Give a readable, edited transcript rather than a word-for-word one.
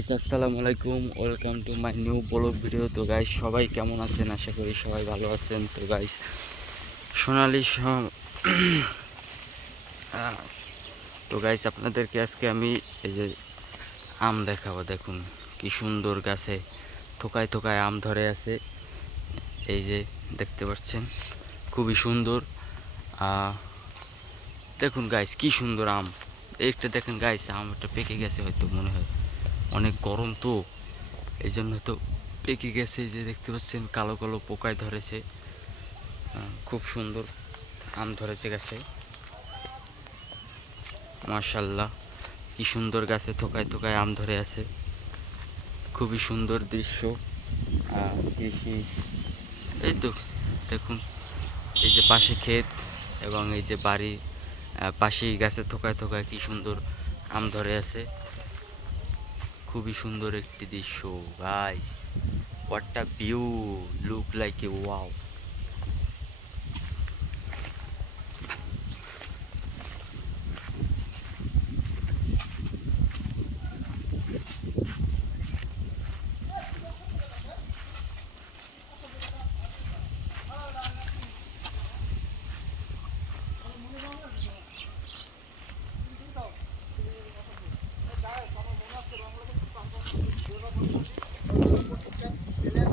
আসসালামু আলাইকুম, welcome to my new blog video. তো গাইস, সবাই কেমন আছেন? আশা করি সবাই ভালো আছেন। তো গাইস, সোনালি আহ, তো গাইস, আপনাদেরকে আজকে আমি এই যে আম দেখাবো। দেখুন কি সুন্দর গাছে থোকায় থোকায় আম ধরে আছে। এই যে দেখতে পাচ্ছেন, খুবই সুন্দর। দেখুন গাইস, কি সুন্দর আম। একটা দেখেন গাইস, আমটা পেকে গেছে, হয়তো মনে হয় অনেক গরম, তো এই জন্য তো পেকে গেছে। যে দেখতে পাচ্ছেন, কালো কালো পোকায় ধরেছে। খুব সুন্দর আম ধরেছে গাছে, মাশাল্লাহ। কি সুন্দর গাছে থোকায় থোকায় আম ধরে আছে, খুবই সুন্দর দৃশ্য। কৃষি, এই তো দেখুন, এই যে পাশে ক্ষেত এবং এই যে বাড়ি, পাশেই গাছে থোকায় থোকায় কি সুন্দর আম ধরে আছে। খুবই সুন্দর একটি দৃশ্য guys, what a view, look like a wow.